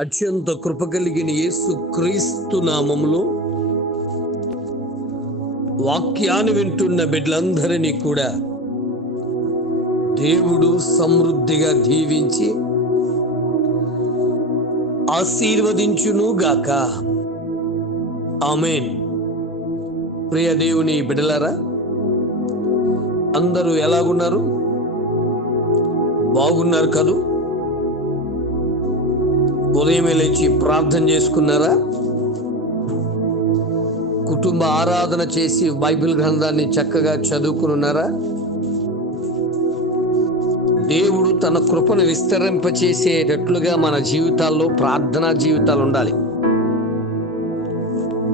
అత్యంత కృప కలిగిన యేసు క్రీస్తు నామములో వాక్యాన్ని వింటున్న బిడ్డలందరినీ కూడా దేవుడు సమృద్ధిగా దీవించి ఆశీర్వదించును గాక. ఆమేన్. ప్రియ దేవుని బిడ్డలారా, అందరూ ఎలాగున్నారు? బాగున్నారు కదూ? ఉదయమే లేచి ప్రార్థన చేసుకున్నారా? కుటుంబ ఆరాధన చేసి బైబిల్ గ్రంథాన్ని చక్కగా చదువుకున్నారా? దేవుడు తన కృపను విస్తరింపచేసేటట్లుగా మన జీవితాల్లో ప్రార్థనా జీవితాలు ఉండాలి.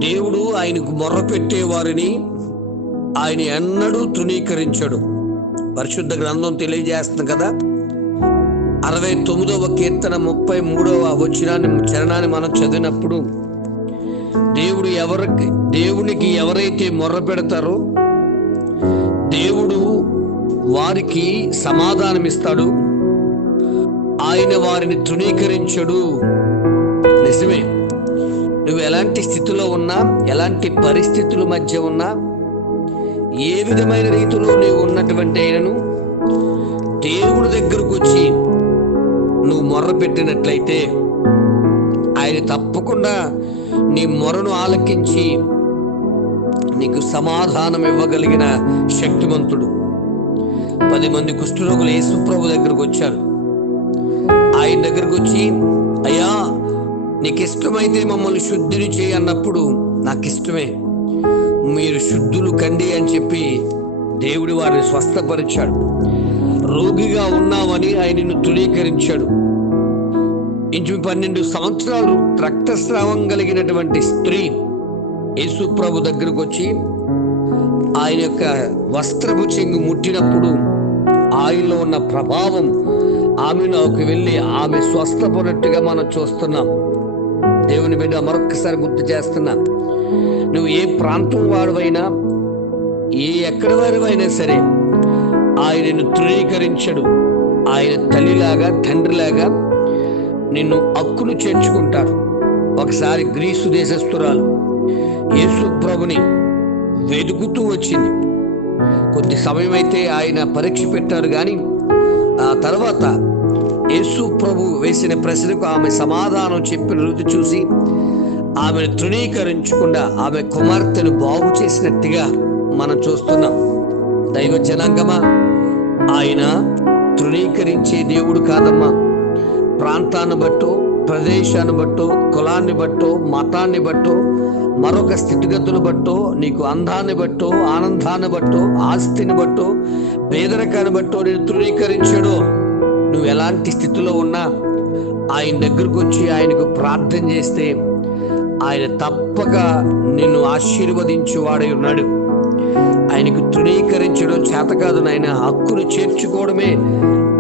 దేవుడు ఆయనకు మొర్రపెట్టే వారిని ఆయన ఎన్నడూ తృణీకరించడు. పరిశుద్ధ గ్రంథం తెలియజేస్తుంది కదా, 69వ కీర్తన 33వ చరణాన్ని మనం చదివినప్పుడు, దేవునికి ఎవరైతే మొర్ర పెడతారో దేవుడు వారికి సమాధానమిస్తాడు, ఆయన వారిని తృణీకరించడు. నిజమే. నువ్వు ఎలాంటి స్థితిలో ఉన్నా, ఎలాంటి పరిస్థితుల మధ్య ఉన్నా, ఏ విధమైన రీతిలో నీవు ఉన్నటువంటి ఆయనను దేవుడి దగ్గరకు వచ్చి నువ్వు మొర్ర పెట్టినట్లయితే ఆయన తప్పకుండా నీ మొరను ఆలకించి నీకు సమాధానం ఇవ్వగలిగిన శక్తిమంతుడు. 10 మంది కుష్ఠరోగులు యేసు ప్రభు దగ్గరకు వచ్చారు. ఆయన దగ్గరకు వచ్చి, అయ్యా నీకు ఇష్టమైతే మమ్మల్ని శుద్ధిని చేయి అన్నప్పుడు, నాకు ఇష్టమే, మీరు శుద్ధులు కండి అని చెప్పి దేవుడి వారిని స్వస్థపరిచాడు. రోగిగా ఉన్నామని ఆయనను తృణీకరించాడు. ఇంచు 12 సంవత్సరాలు రక్తస్రావం కలిగినటువంటి స్త్రీ యేసు ప్రభు దగ్గరకు వచ్చి ఆయన యొక్క వస్త్రపు చెంగు ముట్టినప్పుడు ఆయనలో ఉన్న ప్రభావం ఆమెలోకి వెళ్ళి ఆమె స్వస్థపడినట్టుగా మనం చూస్తున్నాం. దేవుని బిడ్డ, మరొక్కసారి గుర్తు చేస్తున్నా, నువ్వు ఏ ప్రాంతం వాడివైనా, ఎక్కడి వారివైనా సరే ఆయనను తృణీకరించడు. ఆయన తల్లిలాగా తండ్రిలాగా నిన్ను హక్కును చేర్చుకుంటాడు. ఒకసారి గ్రీసు దేశస్తురాలు యేసు ప్రభుని వెతుకుతూ వచ్చింది. కొద్ది సమయం అయితే ఆయన పరీక్ష పెట్టారు, కానీ ఆ తర్వాత యేసు ప్రభు వేసిన ప్రశ్నకు ఆమె సమాధానం చెప్పిన రుచి చూసి ఆమెను తృణీకరించకుండా ఆమె కుమార్తెను బాగు చేసినట్టుగా మనం చూస్తున్నాం. దైవ జనాంగమా, ఆయన తృణీకరించే దేవుడు కాదమ్మా. ప్రాంతాన్ని బట్టో, ప్రదేశాన్ని బట్టో, కులాన్ని బట్టో, మతాన్ని బట్టో, మరొక స్థితిగతులు బట్టో, నీకు అందాన్ని బట్టో, ఆనందాన్ని బట్టో, ఆస్తిని బట్టో, పేదరికాన్ని బట్టో నేను తృణీకరించడు. నువ్వు ఎలాంటి స్థితిలో ఉన్నా ఆయన దగ్గరకు వచ్చి ఆయనకు ప్రార్థన చేస్తే ఆయన తప్పక నిన్ను ఆశీర్వదించేవాడై ఉన్నాడు. ఆయనకు తృణీకరించడం చేత కాదు, ఆయన హక్కును చేర్చుకోవడమే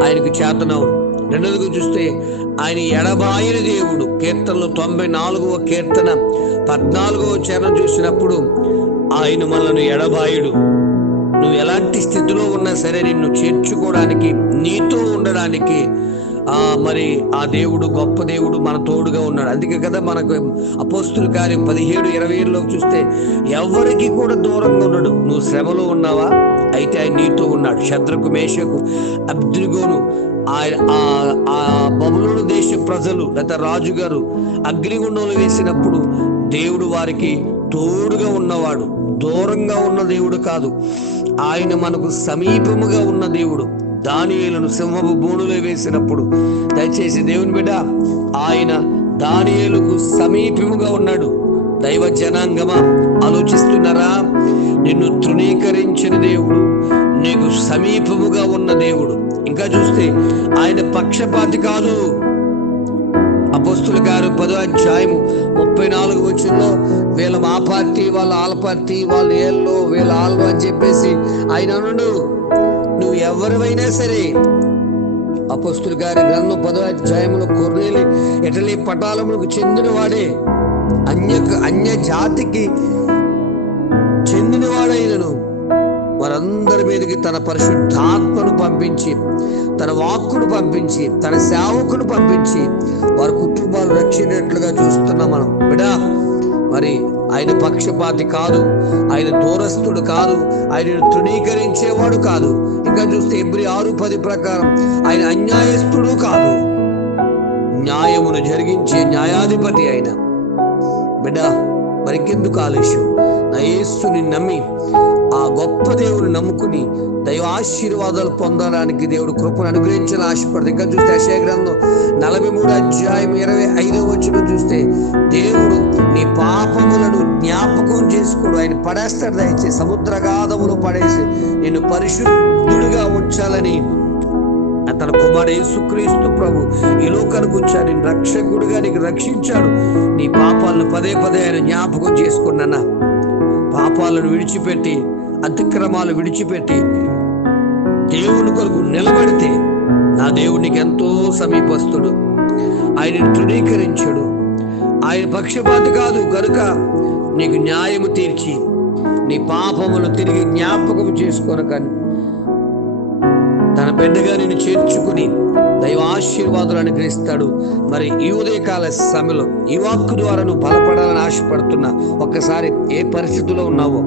ఆయనకు చేతనవు. రెండోదిగా చూస్తే ఆయన ఎడబాయిన దేవుడు. కీర్తనలు 94వ కీర్తన 14వ చరణం చూసినప్పుడు ఆయన మనల్ని ఎడబాయుడు. నువ్వు ఎలాంటి స్థితిలో ఉన్నా సరే నిన్ను చేర్చుకోవడానికి, నీతో ఉండడానికి మరి ఆ దేవుడు గొప్ప దేవుడు, మన తోడుగా ఉన్నాడు. అందుకే కదా మనకు అపోస్తుల కార్యం 17:27లో చూస్తే ఎవరికి కూడా దూరంగా ఉన్నాడు. నువ్వు శ్రమలో ఉన్నావా? అయితే ఆయన నీతో ఉన్నాడు. శద్రకు, మేషకు, అబ్దెనగోను, ఆ బబులోను దేశ ప్రజలు లేదా రాజుగారు అగ్నిగుండంలో వేసినప్పుడు దేవుడు వారికి తోడుగా ఉన్నవాడు. దూరంగా ఉన్న దేవుడు కాదు, ఆయన మనకు సమీపముగా ఉన్న దేవుడు. దానియేలును సింహపు బోనులో వేసినప్పుడు, దయచేసి దేవుని బిడ్డ, ఆయన దానియేలుకు సమీపముగా ఉన్నాడు. దైవ జనాంగమా, ఆలోచిస్తున్నారా? నిన్ను తృణీకరించిన దేవుడు నీకు సమీపముగా ఉన్న దేవుడు. ఇంకా చూస్తే ఆయన పక్షపాతి కాదు. అపోస్తుల గారు 10వ అధ్యాయము 34వ వచనంలో వీళ్ళ మా పార్టీ, వాళ్ళ ఆల పార్టీ, వాళ్ళ ఏళ్ళు, వీళ్ళ ఆళ్ళు అని చెప్పేసి ఆయన అన్నాడు. నువ్వు ఎవరివైనా సరే, అపోస్తుల గారి గ్రంథం 10వ అధ్యాయంలో కొర్నేలి ఇటలీ పటాలములకు చెందిన వాడే, అన్య జాతికి చెందినవాడైనను వారందరి మీదకి తన పరిశుద్ధాత్మను పంపించి తన వాక్కును పంపించి, తన సేవకును పంపించి వారి కుటుంబాలు రక్షించినట్లుగా చూస్తున్నాం మనం. బిడా, మరి ఆయన పక్షపాతి కాదు, ఆయన దూరస్తుడు కాదు, ఆయనను తృణీకరించేవాడు కాదు. ఇంకా చూస్తే హెబ్రీ 6:10 ప్రకారం ఆయన అన్యాయస్తుడు కాదు, న్యాయమును జరిగించే న్యాయాధిపతి ఆయన. బిడ్డ, మరికెందుకు ఆలస్యం? నా యేసుని నమ్మి ఆ గొప్ప దేవుని నమ్ముకుని దైవ ఆశీర్వాదాలు పొందడానికి దేవుడు కృపను అనుగ్రహించాలని ఆశపడదు. ఇంకా చూస్తే యెషయా గ్రంథం 43:25 చూస్తే దేవుడు నీ పాపములను జ్ఞాపకం చేసుకోడు, ఆయన పడేస్తాడు. దయచేసి సముద్రగాధములు పడేసి నిన్ను పరిశుద్ధుడిగా ఉంచాలని తన కుమారుడు యేసుక్రీస్తు ప్రభు ఈ లోకానికి వచ్చాడు, నేను రక్షకుడిగా నీకు రక్షించాడు. నీ పాపాలను పదే పదే ఆయన జ్ఞాపకం చేసుకున్నా. పాపాలను విడిచిపెట్టి, అతిక్రమాలు విడిచిపెట్టి దేవుని కొరకు నిలబడితే నా దేవుడు నీకు ఎంతో సమీపస్తుడు. ఆయనను తృణీకరించాడు, ఆయన పక్షపాతి కాదు కనుక నీకు న్యాయము తీర్చి నీ పాపములు తిరిగి జ్ఞాపకం చేసుకోనకని తన బిడ్డగా నిన్ను చేర్చుకుని దైవ ఆశీర్వాదాలు అనుగ్రహిస్తాడు. మరి ఈ ఉదయకాల సమయంలో ఈ వాక్కు ద్వారా నువ్వు బలపడాలని ఆశపడుతున్నా, ఒక్కసారి ఏ పరిస్థితిలో ఉన్నావో,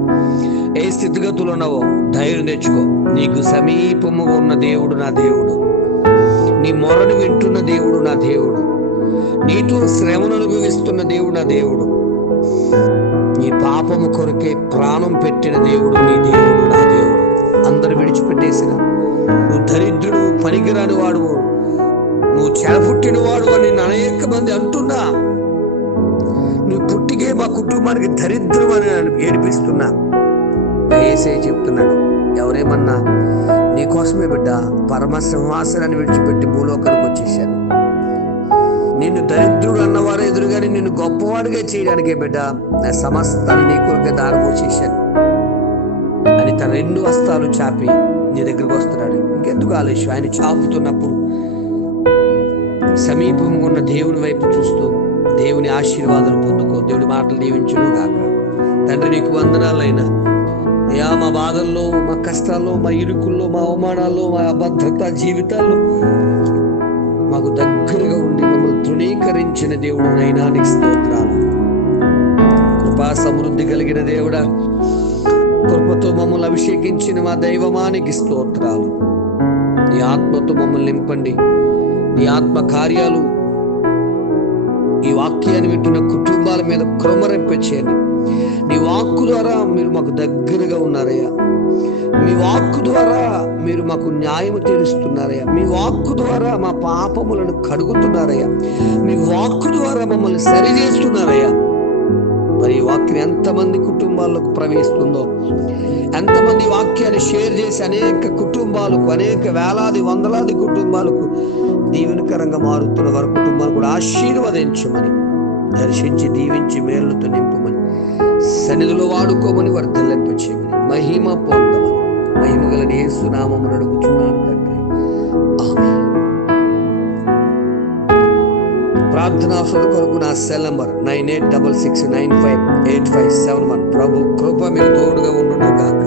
ఏ స్థితిగతులు ఉన్నావో ధైర్యం తెచ్చుకో. నీకు సమీపముగా ఉన్న దేవుడు నా దేవుడు, నీ మొరను వింటున్న దేవుడు నా దేవుడు, నీతో శ్రమను అనుభవిస్తున్న దేవుడు నా దేవుడు, నీ పాపము కొరకే ప్రాణం పెట్టిన దేవుడు నీ దేవుడు నా దేవుడు. అందరు విడిచిపెట్టేసిన నువ్వు దరిద్రుడు, పనికిరాని వాడు, నువ్వు చెడపుట్టిన వాడు అని అనేక మంది అంటున్నా, నువ్వు పుట్టికే మా కుటుంబానికి దరిద్రం అని ఏడిపిస్తున్నా, యేసే చెప్తున్నాడు, ఎవరేమన్నా నీకోసమే బిడ్డ పరమ సింహాసనాన్ని విడిచిపెట్టి భూలోకానికి వచ్చేసాను. నిన్ను దరిద్రుడు అన్నవారు ఎదురుగానే నిన్ను గొప్పవాడిగా చేయడానికే బిడ్డ నా సమస్తాన్ని నీ కొరకే దారిపోసేసాను అని తన 2 హస్తాలు చాపి నీ దగ్గరకు వస్తున్నాడు. ఇంకెందుకు ఆలస్యం? ఆయన చాపుతున్నప్పుడు సమీపంగా ఉన్న దేవుని వైపు చూస్తూ దేవుని ఆశీర్వాదాలు పొందుకో. దేవుడి మాటలు దీవించును గాక. తండ్రి, నీకు వందనాలైనా అయ్యా, మా బాధల్లో, మా కష్టాల్లో, మా ఇరుకుల్లో, మా అవమానాల్లో, మా అభద్రత జీవితాల్లో మాకు దగ్గరగా ఉండి మమ్మల్ని తృణీకరించిన దేవుడు నైనా నీకు స్తోత్రాలు. కృపా సమృద్ధి కలిగిన దేవుడా, కృపతో మమ్మల్ని అభిషేకించిన మా దైవమానికి స్తోత్రాలు. నీ ఆత్మతో మమ్మల్ని నింపండి. నీ ఆత్మ కార్యాలు ఈ వాక్యాన్ని వింటున్న కుటుంబాల మీద కృమరింపచేయండి. నీ వాక్కు ద్వారా మీరు మాకు దగ్గరగా ఉన్నారయ్యా. మీ వాక్కు ద్వారా మీరు మాకు న్యాయము తీరుస్తున్నారయ్యా. మీ వాక్కు ద్వారా మా పాపములను కడుగుతున్నారయ్యా. మీ వాక్కు ద్వారా మమ్మల్ని సరిచేస్తున్నారయ్యా. మరి ఈ వాక్యం ఎంతమంది కుటుంబాలకు ప్రవేశిస్తుందో, ఎంతమంది వాక్యాన్ని షేర్ చేసి అనేక కుటుంబాలకు, అనేక వేలాది వందలాది కుటుంబాలకు దీవెనకరంగా మారుతున్న వారి కుటుంబాలు కూడా ఆశీర్వదించమని, దర్శించి దీవించి మేలుతో నింపమని, సన్నిధిలో వాడుకోమని, వర్ధిల్లింపచేయమని, మహిమ పొందమని, మహిమ గల యేసు నామమున అడుగుచున్నాను తండ్రి, ఆమేన్. ప్రార్థనావసరాల కొరకు నా సెల్ నంబర్ 9866958571. ప్రభు కృప మీకు తోడుగా ఉండును గాక.